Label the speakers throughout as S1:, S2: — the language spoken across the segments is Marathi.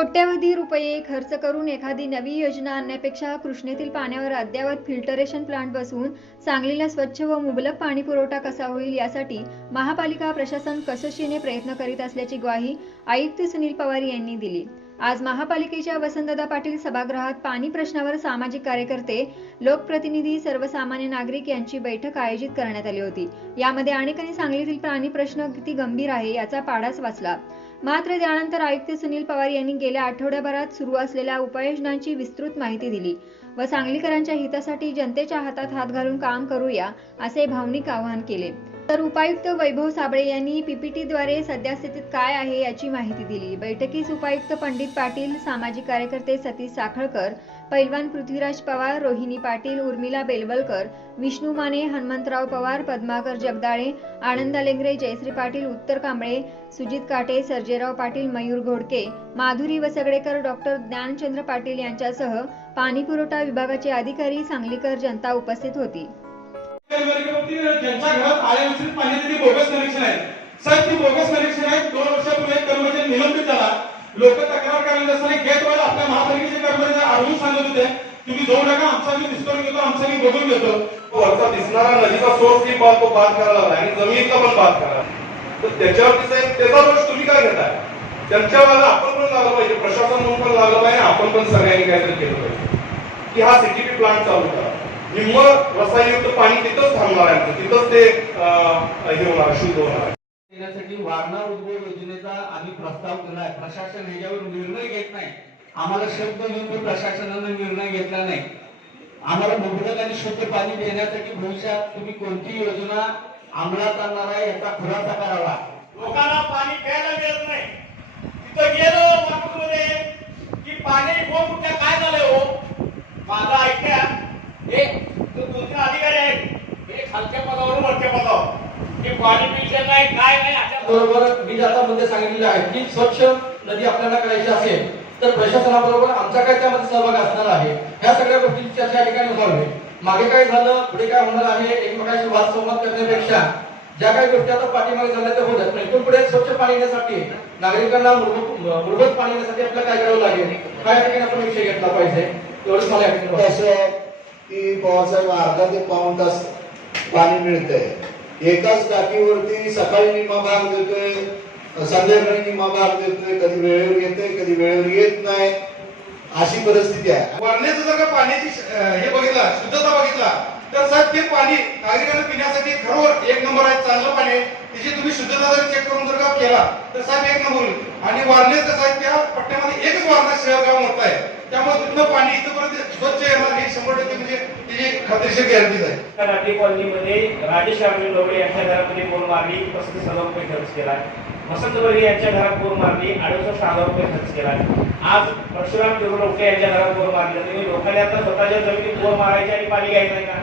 S1: कोट्यवधी रुपये खर्च करून एखादी नवी योजना आणण्यापेक्षा कृष्णेतील पाण्यावर अद्ययावत फिल्टरेशन प्लांट बसवून सांगलीला स्वच्छ व मुबलक पाणी पुरवठा कसा होईल यासाठी महापालिका प्रशासन कसोशीने प्रयत्न करीत असल्याची ग्वाही आयुक्त सुनील पवार यांनी दिली. आज महापालिकेच्या वसंतदा पाटील सभागृहात पाणी प्रश्नावर सामाजिक कार्यकर्ते लोकप्रतिनिधी सर्वसामान्य नागरिक यांची बैठक आयोजित करण्यात आली होती. यामध्ये अनेकांनी सांगलीतील प्राणी प्रश्न किती गंभीर आहे याचा पाडाच वाचला. मात्र त्यानंतर आयुक्त सुनील पवार यांनी गेल्या आठवड्याभरात सुरू असलेल्या उपाययोजनांची विस्तृत माहिती दिली व सांगलीकरांच्या हितासाठी जनतेच्या हातात हात घालून काम करूया असे भावनिक आवाहन केले. तर उपायुक्त वैभव साबळे यांनी पीपीटीद्वारे सद्यस्थितीत काय आहे याची माहिती दिली. बैठकीस उपायुक्त पंडित पाटील सामाजिक कार्यकर्ते सतीश साखळकर पैलवान पृथ्वीराज पवार रोहिणी पाटील उर्मिला बेलवलकर विष्णू माने हनुमंतराव पवार पद्माकर जगदाळे आनंद लेंगरे जयश्री पाटील उत्तर कांबळे सुजित काटे सर्जेराव पाटील मयूर घोडके माधुरी वसगडेकर डॉक्टर ज्ञानचंद्र पाटील यांच्यासह पाणी पुरवठा विभागाचे अधिकारी सांगलीकर जनता उपस्थित होती.
S2: ज्यांच्या घरात आल्या पाणी ती बोगस कनेक्शन आहे. साहेब ती बोगस कनेक्शन आहे. दोन वर्षापूर्वी एक कर्मचारी निलंबित झाला. लोक तक्रार करायला असताना गेट आपल्या महापालिकेचे कर्मचारी सांगत होते तुम्ही नका आमचा मी घेतो आमचा मी बघून घेतो.
S3: वरचा दिसणारा नदीचा सोर्स ही तो बाद करायला हवा आणि जमिनीचा पण बाद करा तर त्याच्यावरती साहेब त्याचा दोष तुम्ही काय घेताय? त्यांच्यावाला आपण पण लागलं पाहिजे. प्रशासन म्हणून पण लागलं पाहिजे. आपण पण सगळ्यांनी काहीतरी केलं पाहिजे. की हा सीटीपी प्लांट चालू करा. निम्म रसायनयुक्त पाणी तिथंच थांबणार आहे. तिथंच ते हे होणार शुद्ध होणार आहे.
S4: देण्यासाठी वारणा उद्भव योजनेचा आम्ही प्रस्ताव केला आहे प्रशासन ह्याच्यावर निर्णय घेत नाही. आम्हाला शब्द घेऊन प्रशासनानं निर्णय घेतला नाही. आम्हाला मुबलक आणि शुद्ध पाणी देण्यासाठी भविष्यात तुम्ही कोणती योजना अंमलात आणणार आहे याचा खुलासा करावा.
S2: लोकांना पाणी प्यायला मिळत नाही. तिथं गेलो वाटूमध्ये की पाणी कोण कुठल्या काय झालंय हो? माझा ऐक्या तो दोन तीन अधिकारी आहेत. खालच्या पदावरून वरच्या पदावर. पाणी पिलं नाही काय नाही अशा
S5: बरोबर. मी आता मुद्दे सांगितलेले आहेत की स्वच्छ नदी आपल्याला करायची असेल तर प्रशासनाबरोबर आमचा काय त्यामध्ये सहभाग असणार आहे? ह्या सगळ्या गोष्टींची चर्चा या ठिकाणी व्हावी मागे काय झालं पुढे काय होणार आहे एकमेकांशी वाद संवाद करण्यापेक्षा ज्या काही गोष्टी आता पाठीमागे झाल्या त्या होतात. पण इथून पुढे स्वच्छ पाणी येण्यासाठी नागरिकांना मूलभूत पाणी येण्यासाठी आपल्याला काय करावं लागेल? हा या ठिकाणी आपण विषय घेतला पाहिजे? एवढंच मला
S6: की पवारसाहेब अर्धा ते पाऊण तास पाणी मिळतंय. एकाच टाकीवरती सकाळी निम्मा भाग देतोय संध्याकाळी निम्मा भाग देतोय कधी वेळेवर येतोय कधी वेळेवर येत नाही. अशी परिस्थिती आहे.
S2: वरण्याचं जर का पाण्याची हे बघितला शुद्धता बघितला तर साहेब ते पाणी नागरिकांना पिण्यासाठी खरोखर एक नंबर आहे चांगलं पाणी आहे. त्याची तुम्ही शुद्धता जर चेक करून जर का केला तर साहेब एक नंबर होईल. आणि वारणेच कसं आहे त्या पट्ट्यामध्ये एकच वारणा शहर गाव मोठा आहे. त्यामुळे तिथलं पाणी इथपर्यंत स्वच्छ येणार हे शंभर टक्के म्हणजे त्याची खात्रीशीर गॅरंटीज आहे.
S7: राठी कॉलनीमध्ये राजेश रामजी डोळे यांच्या घरामध्ये बोर मारली पस्तीस हजार रुपये खर्च केला. वसंत बर्गे यांच्या घरात बोर मारली अडुसष्ट हजार रुपये खर्च केला. आज परशुराम देवलोटे यांच्या घरात बोर मारली. तुम्ही लोकांनी आता स्वतःच्या जमिनीत बोर मारायचे आणि पाणी घ्यायचं नाही का?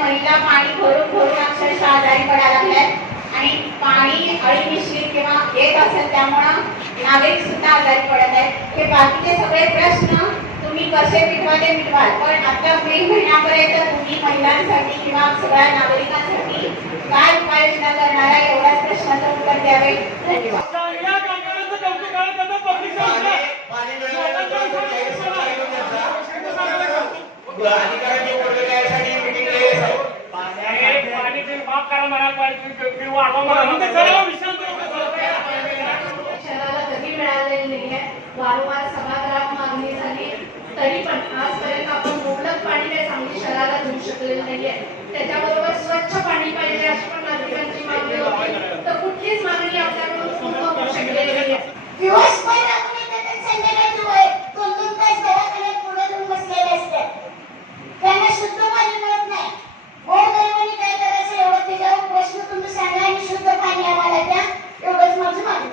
S8: महिला पाणी भरून भरून अक्षरशः आजारी पडायला लागल्यात. आणि पाणी अळी मिश्रित किंवा येत असेल त्यामुळं नागरिक सुद्धा आजारी पडत आहेत हे बाकीचे सगळे प्रश्न तुम्ही कसे मिटवा ते मिटवाल पण आता मे महिन्यापर्यंत तुम्ही महिलांसाठी किंवा सगळ्या नागरिकांसाठी काय उपाययोजना करणार आहे एवढ्याच प्रश्नाचं उत्तर द्यावे धन्यवाद
S7: पाणी तुम्ही माफ करा म्हणाल पाणी किंवा वाढवा म्हणाल
S9: शहराला कधी मिळालेली नाहीये. वारंवार सभागृहात मागणी झाली. तरी पण आजपर्यंत आपण मुबलक पाणी काही सांगली शहराला देऊ शकलेलं नाहीये. त्याच्याबरोबर स्वच्छ पाणी पाहिजे अशी पण नागरिकांची मागणी होती. तर कुठलीच मागणी आपल्याकडून पूर्ण होऊ शकलेली नाहीये
S8: दिवसभर आपण येतात आणि संध्याकाळी दो- दोन दोन तास दवाखान्यात पुढे जाऊन बसलेले असतात त्यांना शुद्ध पाणी मिळत नाही गोरगरिबांनी काय करायचं एवढं त्याच्यावर प्रश्न तुम्ही सांगा आणि शुद्ध पाणी आम्हाला द्या एवढंच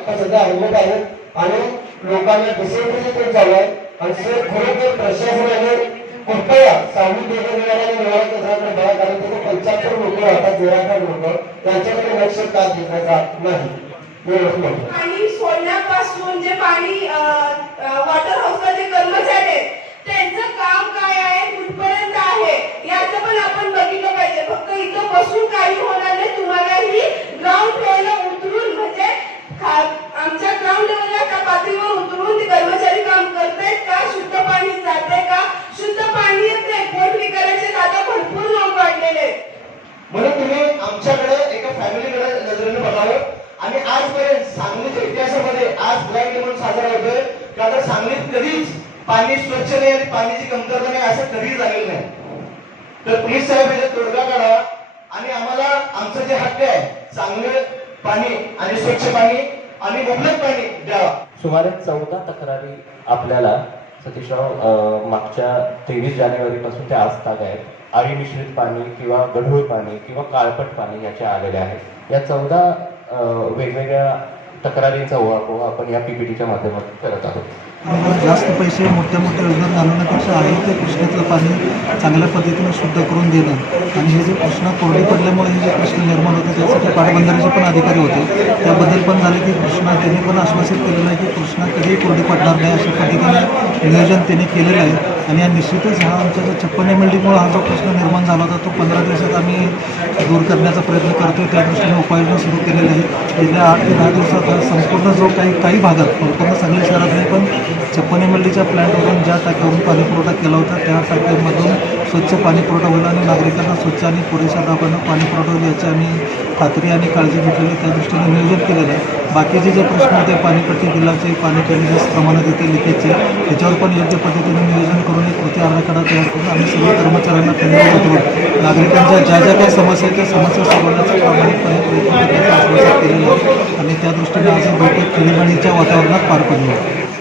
S8: हा
S5: सध्या अवघड आहे? आणि लोकांना डिसेंट्रीकडे चालू आहे आणि सर खरोखर प्रशासनाने कृपया सामूहिक निर्णय आणि केंद्राकडे बघा कारण तिथे पंच्याहत्तर लोक राहतात निराकार लोक. त्यांच्याकडे लक्ष का दिलं जात नाही
S9: आणि सोडण्यापासून जे पाणी वॉटर हाऊसला जे कर्मचारी आहेत त्यांचं काम काय आहे? कुठपर्यंत आहे? याचं पण आपण बघितलं पाहिजे. फक्त इथं
S10: आमच्याकडे एका फॅमिलीकडे नजरेने बघावं. आणि आजपर्यंत सांगलीच्या इतिहासामध्ये आज ब्लॅक डे म्हणून साजरा होतोय. का तर सांगलीत कधीच पाणी स्वच्छ नाही आणि पाण्याची कमतरता नाही असं कधीच झालेलं नाही. तर प्लीज साहेब याचा तोडगा काढा. आणि आम्हाला आमचं जे हक्क आहे चांगलं पाणी आणि स्वच्छ पाणी आणि मुबलक पाणी द्यावा.
S11: सुमारे चौदा तक्रारी आपल्याला सतीशराव मागच्या तेवीस जानेवारी पासून ते आज ताग आहेत. आळी मिश्रित पाणी किंवा गढूळ पाणी किंवा काळपट पाणी याचे आलेले आहेत या चौदा वेगवेगळ्या तक्रारींचा ओळख आपण या पीपीटीच्या माध्यमातून करत आहोत.
S12: जास्त पैसे मोठ्या मोठ्या योजना घालवण्यापेक्षा आहे ते कृष्णातलं पाणी चांगल्या पद्धतीने शुद्ध करून देणं. आणि हे जे कृष्णा कोरडी पडल्यामुळे हे जे प्रश्न निर्माण होते त्यासाठी पाटबंधाऱ्याचे पण अधिकारी होते. त्याबद्दल पण झाले की कृष्णा त्यांनी पण आश्वासित केलेलं आहे की कृष्णा कधीही कोरडी पडणार नाही अशा पद्धतीने नियोजन त्यांनी केलेलं आहे. आणि या निश्चितच हा आमचा जो छप्पन एम एल डीमुळे हा जो प्रश्न निर्माण झाला होता तो पंधरा दिवसात आम्ही दूर करण्याचा प्रयत्न करतोय. त्या दृष्टीने उपाययोजना सुरू केलेल्या आहेत. गेल्या आठ ते दहा दिवसात हा संपूर्ण जो काही काही भागात संपूर्ण सांगली शहरात नाही पण छप्पन एम प्लॅन्टवरून ज्या टाक्यावरून पाणी पुरवठा केला होता त्या टाक्यांमधून स्वच्छ पाणी पुरवठा होईल आणि नागरिकांना स्वच्छ आणि पुरेशा दाबानं पाणी पुरवठा होईल याची आम्ही खात्री आणि काळजी घेतलेली त्या दृष्टीने नियोजन केलेलं आहे. बाकीचे जे प्रश्न होते पाणीपट्टी बिलाचे पाणी कमी जास्त प्रमाणात येते लिकेजचे त्याच्यावर पण योग्य पद्धतीने नियोजन करून एक कृती आराखडा तयार करून आम्ही सर्व कर्मचाऱ्यांना त्यांना ठेवून नागरिकांच्या ज्या ज्या काही समस्या आहेत त्या समस्या सोडवण्याचा प्रामाणिकपणे प्रयत्न करण्याचा आश्वासन केलेलं आहे. आणि त्या दृष्टीने आज बैठक खेळीमेळीच्या वातावरणात पार पडली आहे.